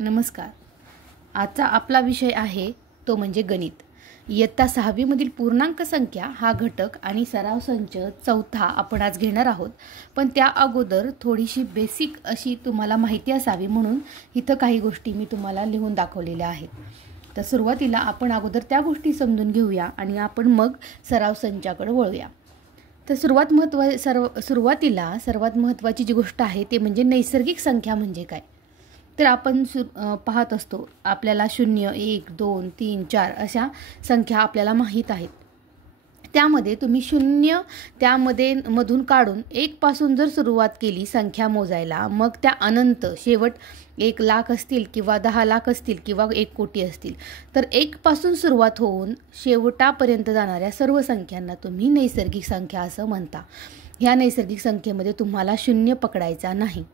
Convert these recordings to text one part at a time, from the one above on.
नमस्कार. आजचा आपला विषय आहे तो म्हणजे गणित. इयत्ता 6वी मधील पूर्णांक संख्या हा घटक आणि सराव संच चौथा आपण आज घेणार आहोत. पण त्या अगोदर थोडीशी बेसिक अशी तुम्हाला माहिती असावी म्हणून इथं काही गोष्टी मी तुम्हाला लिहून दाखवलेल्या आहेत. तर सुरुवातीला आपण अगोदर त्या गोष्टी समजून घेऊया आणि आपण मग सराव संचाकडे वळूया. तर सुरुवातीला सर्वात महत्त्वाची जी गोष्ट आहे ते म्हणजे नैसर्गिक संख्या म्हणजे काय. तर आपण पाहत असतो आपल्याला 0, 1, 2, 3, 4 अशा संख्या आपल्याला माहीत आहेत. त्यामध्ये तुम्ही 0 मधून काढून 1 पासून जर सुरुवात केली संख्या मोजायला, मग त्या अनंत शेवट 1 लाख असतील किंवा 10 लाख असतील किंवा 1 कोटी असतील, तर 1 पासून सुरुवात होऊन शेवटापर्यंत जाणाऱ्या सर्व संख्यांना तुम्ही नैसर्गिक संख्या असं म्हणता. ह्या नैसर्गिक संख्येमध्ये तुम्हाला 0 पकडायचा नाही.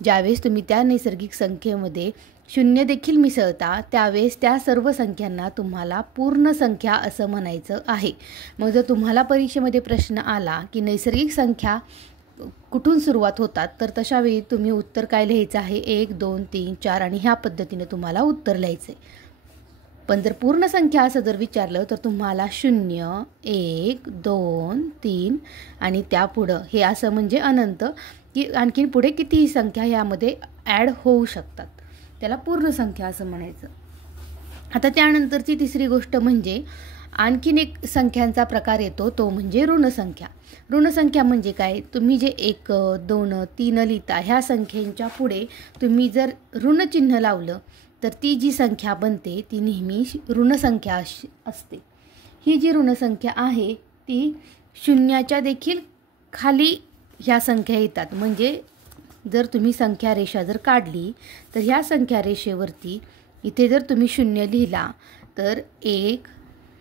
ज्यावेळेस तुम्ही त्या नैसर्गिक संख्येमध्ये 0 देखील मिसळता त्यावेळेस त्या सर्व संख्यांना तुम्हाला पूर्ण संख्या असं म्हणायचं आहे. मग जर तुम्हाला परीक्षेमध्ये प्रश्न आला की नैसर्गिक संख्या कुठून सुरुवात होतात, तर तशा वेळी तुम्ही उत्तर काय लिहायचं आहे, 1, 2, 3, 4 आणि ह्या पद्धतीने तुम्हाला उत्तर लिहायचं आहे. पण जर पूर्ण संख्या असं जर विचारलं तर तुम्हाला 0, 1, 2, 3 आणि त्यापुढं हे असं म्हणजे अनंत की आणखीन पुढे कितीही संख्या यामध्ये ॲड होऊ शकतात, त्याला पूर्ण संख्या असं म्हणायचं. आता त्यानंतरची तिसरी गोष्ट म्हणजे आणखीन एक संख्यांचा प्रकार येतो तो म्हणजे ऋणसंख्या. ऋणसंख्या म्हणजे काय, तुम्ही जे 1, 2, 3 लिहिता ह्या संख्येच्या पुढे तुम्ही जर ऋणचिन्ह लावलं तर ती जी संख्या बनते ती नेहमी ऋणसंख्या असते. ही जी ऋणसंख्या आहे ती शून्याच्या देखील खाली ह्या संख्या येतात. म्हणजे जर तुम्ही संख्या रेषा जर काढली तर ह्या संख्या रेषेवरती इथे जर तुम्ही 0 लिहिला तर 1,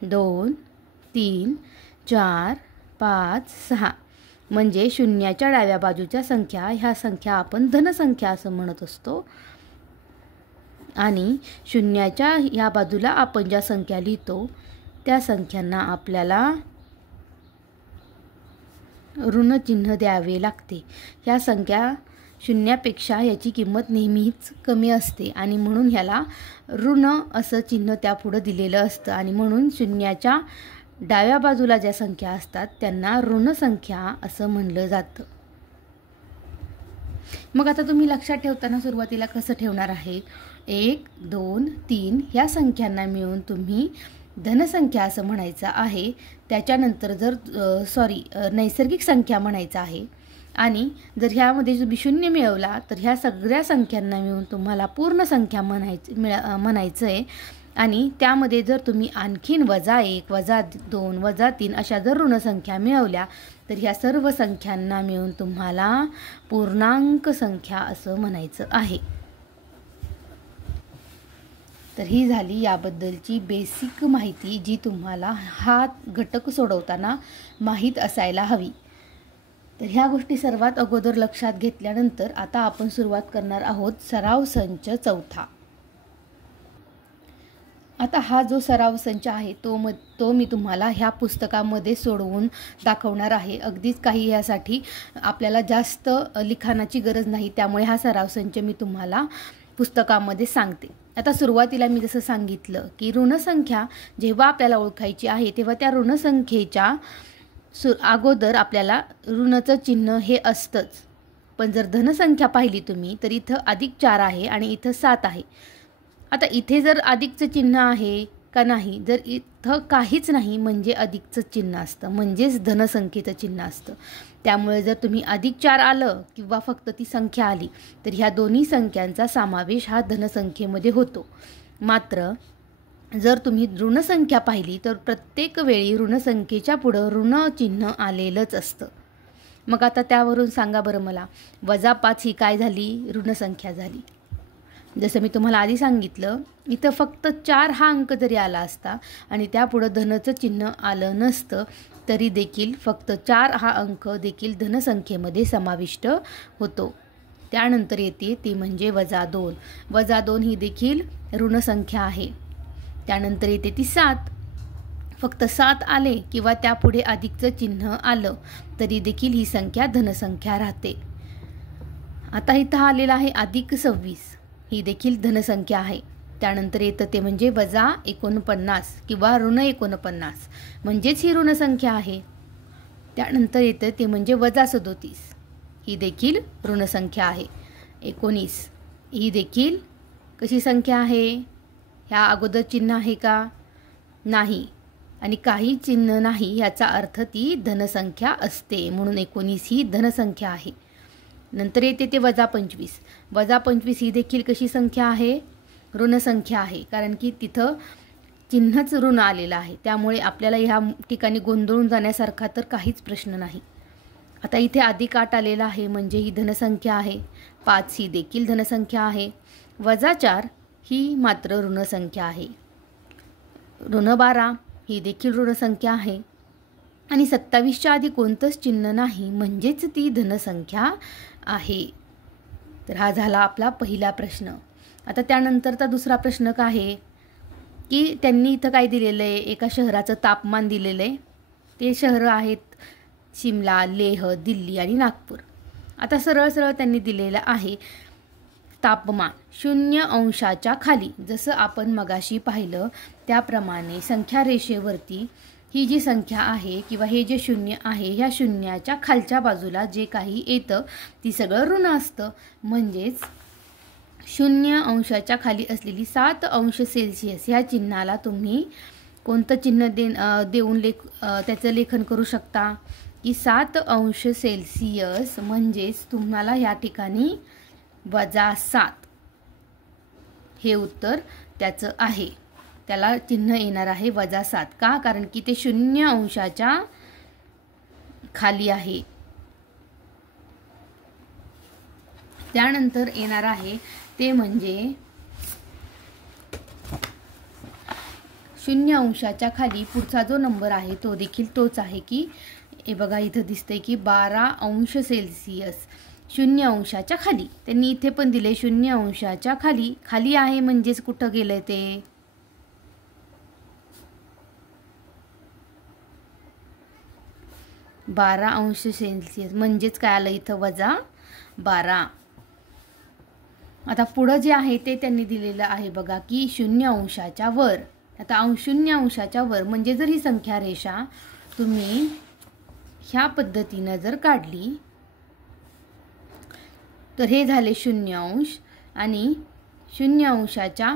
2, 3, 4, 5, 6 म्हणजे शून्याच्या डाव्या बाजूच्या संख्या ह्या संख्या आपण धनसंख्या असं म्हणत असतो. आणि शून्याच्या ह्या बाजूला आपण ज्या संख्या लिहितो त्या संख्यांना आपल्याला ऋणचिन्ह द्यावे लागते. ह्या संख्या शून्यापेक्षा याची किंमत नेहमीच कमी असते आणि म्हणून ह्याला ऋण असं चिन्ह त्यापुढं दिलेलं असतं आणि म्हणून शून्याच्या डाव्या बाजूला ज्या संख्या असतात त्यांना ऋणसंख्या असं म्हणलं जातं. मग आता तुम्ही लक्षात ठेवताना सुरुवातीला कसं ठेवणार आहे, 1, 2, 3 ह्या संख्यांना मिळून तुम्ही धनसंख्या असं म्हणायचं आहे. त्याच्यानंतर जर नैसर्गिक संख्या म्हणायचं आहे आणि जर ह्यामध्ये तुम्ही 0 मिळवला तर ह्या सगळ्या संख्यांना मिळून तुम्हाला पूर्ण संख्या म्हणायचं आहे. आणि त्यामध्ये जर तुम्ही आणखीन -1, -2, -3 अशा जर ऋणसंख्या मिळवल्या तर ह्या सर्व संख्यांना मिळून तुम्हाला पूर्णांक संख्या असं म्हणायचं आहे. तर ही झाली याबद्दलची बेसिक माहिती जी तुम्हाला हा घटक सोडवताना माहीत असायला हवी. तर ह्या गोष्टी सर्वात अगोदर लक्षात घेतल्यानंतर आता आपण सुरुवात करणार आहोत सराव संच चौथा. आता हा जो सराव संच आहे तो मी तुम्हाला ह्या पुस्तकामध्ये सोडवून दाखवणार आहे. अगदीच काही यासाठी आपल्याला जास्त लिखाणाची गरज नाही, त्यामुळे हा सराव संच मी तुम्हाला पुस्तकामध्ये सांगते. आता सुरुवातीला मी जसं सांगितलं की ऋणसंख्या जेव्हा आपल्याला ओळखायची आहे तेव्हा त्या ऋणसंख्येच्या अगोदर आपल्याला ऋणाचं चिन्ह हे असतंच. पण जर धनसंख्या पाहिली तुम्ही तर इथं +4 आहे आणि इथं 7 आहे. आता इथे जर अधिकचं चिन्ह आहे का नाही, जर इथं काहीच नाही म्हणजे अधिकचं चिन्ह असतं, म्हणजेच धनसंख्येचं चिन्ह असतं. त्यामुळे जर तुम्ही +4 आलं किंवा फक्त ती संख्या आली तर ह्या दोन्ही संख्यांचा समावेश हा धनसंख्येमध्ये होतो. मात्र जर तुम्ही ऋणसंख्या पाहिली तर प्रत्येक वेळी ऋणसंख्येच्या पुढं ऋण चिन्ह आलेलंच असतं. मग आता त्यावरून सांगा बरं मला, -5 ही काय झाली, ऋणसंख्या झाली. जसं मी तुम्हाला आधी सांगितलं इथं फक्त 4 हा अंक जरी आला असता आणि त्यापुढं धनचं चिन्ह आलं नसतं तरी देखील फक्त 4 हा अंक देखील धनसंख्येमध्ये समाविष्ट होतो. त्यानंतर येते ती म्हणजे -2. -2 ही देखील ऋणसंख्या आहे. त्यानंतर येते ती 7. फक्त 7 आले किंवा त्यापुढे अधिकचं चिन्ह आलं तरी देखील ही संख्या धनसंख्या राहते. आता इथं आलेला आहे +26. ही देखील धनसंख्या आहे. त्यानंतर येतं ते म्हणजे -49 किंवा -49 म्हणजेच ही ऋणसंख्या आहे. त्यानंतर येतं ते म्हणजे -37 ही देखील ऋणसंख्या आहे. 19 ही देखील कशी संख्या आहे? ह्या अगोदर चिन्ह आहे का? नाही. आणि काही चिन्ह नाही याचा अर्थ ती धनसंख्या असते, म्हणून 19 ही धनसंख्या आहे. नंतर येते ते -25. -25 ही देखील कशी संख्या आहे? ऋणसंख्या आहे, कारण की तिथं चिन्हच ऋण आलेलं आहे. त्यामुळे आपल्याला ह्या ठिकाणी गोंधळून जाण्यासारखा तर काहीच प्रश्न नाही. आता इथे अधिक 8 आलेला आहे म्हणजे ही धनसंख्या आहे. 5 ही देखील धनसंख्या आहे. -4 ही मात्र ऋणसंख्या आहे. -12 ही देखील ऋणसंख्या आहे. आणि 27च्या आधी कोणतंच चिन्ह नाही म्हणजेच ती धनसंख्या आहे. तर हा झाला आपला पहिला प्रश्न. आता त्यानंतरचा दुसरा प्रश्न काय आहे की त्यांनी इथं काय दिलेलं आहे? एका शहराचं तापमान दिलेलं आहे. ते शहरं आहेत शिमला, लेह, दिल्ली आणि नागपूर. आता सरळ सरळ त्यांनी दिलेलं आहे तापमान 0 अंशाच्या खाली. जसं आपण मगाशी पाहिलं त्याप्रमाणे संख्या रेषेवरती ही जी संख्या आहे किंवा हे जे 0 आहे, ह्या शून्याच्या खालच्या बाजूला जे काही येतं ती सगळं ऋण असतं. म्हणजेच 0 अंशाच्या खाली असलेली 7 अंश सेल्सिअस ह्या चिन्हाला तुम्ही कोणतं चिन्ह देऊन त्याचं लेखन करू शकता की 7 अंश सेल्सिअस म्हणजेच तुम्हाला ह्या ठिकाणी -7 हे उत्तर त्याचं आहे. त्याला चिन्ह येणार आहे -7. का? कारण की ते 0 अंशाच्या खाली आहे. त्यानंतर येणार आहे ते म्हणजे 0 अंशाच्या खाली पुढचा जो नंबर आहे तो देखील तोच आहे की हे बघा इथं दिसतंय की 12 अंश सेल्सिअस 0 अंशाच्या खाली. त्यांनी इथे पण दिले 0 अंशाच्या खाली. खाली आहे म्हणजेच कुठं गेलंय ते? 12 अंश सेल्सिअस म्हणजेच काय आलं इथं -12. आता पुढं जे आहे ते त्यांनी दिलेलं आहे बघा की 0 अंशाच्या वर. आता 0 अंशाच्या वर म्हणजे जर ही संख्या रेषा तुम्ही ह्या पद्धतीनं जर काढली तर हे झाले 0 अंश आणि 0 अंशाच्या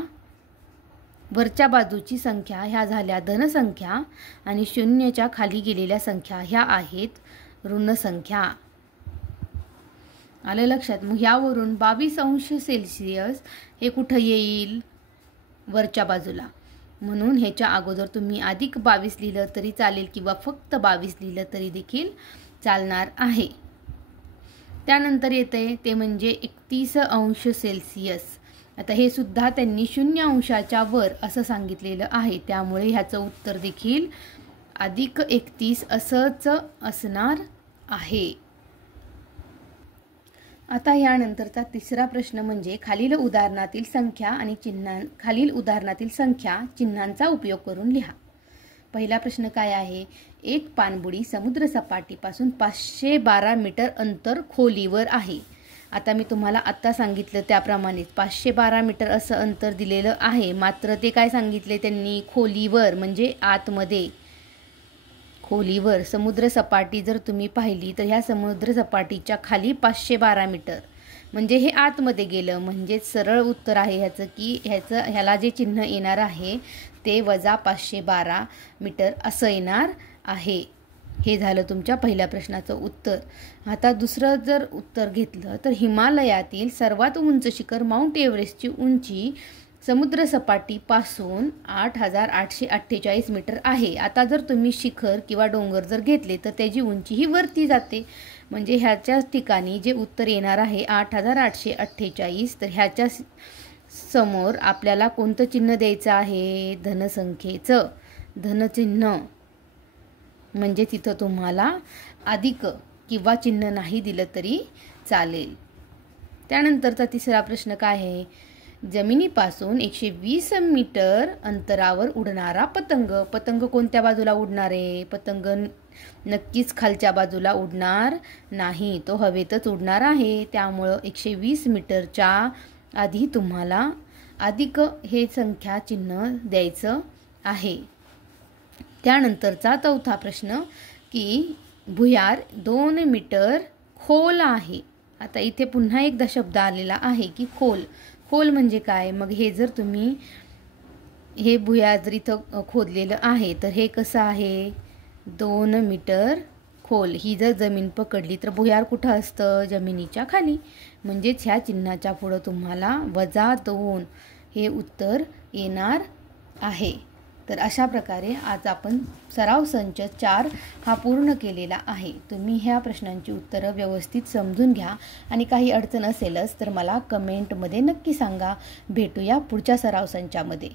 वरच्या बाजूची संख्या ह्या झाल्या धनसंख्या आणि 0च्या खाली गेलेल्या संख्या ह्या आहेत ऋणसंख्या. आलं लक्षात? मग ह्यावरून 22 अंश सेल्सिअस हे कुठं येईल? वरच्या बाजूला. म्हणून ह्याच्या अगोदर तुम्ही अधिक 22 लिहिलं तरी चालेल किंवा फक्त 22 लिहिलं तरी देखील चालणार आहे. त्यानंतर येते ते म्हणजे 31 अंश सेल्सिअस. आता हे सुद्धा त्यांनी 0 अंशाच्या वर असं सांगितलेलं आहे. त्यामुळे ह्याचं उत्तर देखील +31 असंच असणार आहे. आता यानंतरचा तिसरा प्रश्न म्हणजे खालील उदाहरणातील संख्या चिन्हांचा उपयोग करून लिहा. पहिला प्रश्न काय आहे? एक पाणबुडी समुद्र सपाटीपासून 512 मीटर अंतर खोलीवर आहे. आता मी तुम्हाला आत्ता सांगितलं त्याप्रमाणे 512 मीटर असं अंतर दिलेलं आहे. मात्र ते काय सांगितले त्यांनी? खोलीवर म्हणजे आतमध्ये. खोलीवर समुद्र सपाटी जर तुम्ही पाहिली तर ह्या समुद्र सपाटीच्या खाली 512 मीटर म्हणजे हे आतमध्ये गेलं. म्हणजे सरळ उत्तर आहे ह्याचं की ह्याला जे चिन्ह येणार आहे ते -512 मीटर असं येणार आहे. हे झालं तुमच्या पहिल्या प्रश्नाचं उत्तर. आता दुसरं जर उत्तर घेतलं तर हिमालयातील सर्वात उंच शिखर माउंट एव्हरेस्टची उंची समुद्रसपाटीपासून 8848 मीटर आहे. आता जर तुम्ही शिखर किंवा डोंगर जर घेतले तर त्याची उंची ही वरती जाते. म्हणजे ह्याच्याच ठिकाणी जे उत्तर येणार आहे 8848. तर ह्याच्या समोर आपल्याला कोणतं चिन्ह द्यायचं आहे? धनसंख्येचं धनचिन्ह. म्हणजे तिथं तुम्हाला अधिक किंवा चिन्ह नाही दिलं तरी चालेल. त्यानंतरचा तिसरा प्रश्न काय आहे? जमिनीपासून 120 मीटर अंतरावर उडणारा पतंग. पतंग कोणत्या बाजूला उडणार आहे? पतंग नक्कीच खालच्या बाजूला उडणार नाही, तो हवेतच उडणार आहे. त्यामुळं 120 मीटरच्या आधी तुम्हाला अधिक हे संख्या चिन्ह द्यायचं आहे. त्यानंतरचा चौथा प्रश्न की भुयार 2 मीटर खोल आहे. आता इथे पुन्हा एकदा शब्द आलेला आहे की खोल. खोल म्हणजे काय? मग हे जर तुम्ही हे भुयार जर इथं खोदलेलं आहे तर हे कसं आहे? 2 मीटर खोल. ही जर जमीन पकडली तर भुयार कुठं असतं? जमिनीच्या खाली. म्हणजेच ह्या चिन्हाच्या पुढं तुम्हाला -2 हे उत्तर येणार आहे. तर अशा प्रकारे आज आपण सराव संच 4 हा पूर्ण केलेला आहे. तुम्ही ह्या प्रश्नांची उत्तरं व्यवस्थित समजून घ्या आणि काही अडचण असेलच तर मला कमेंटमध्ये नक्की सांगा. भेटूया पुढच्या सराव संचामध्ये.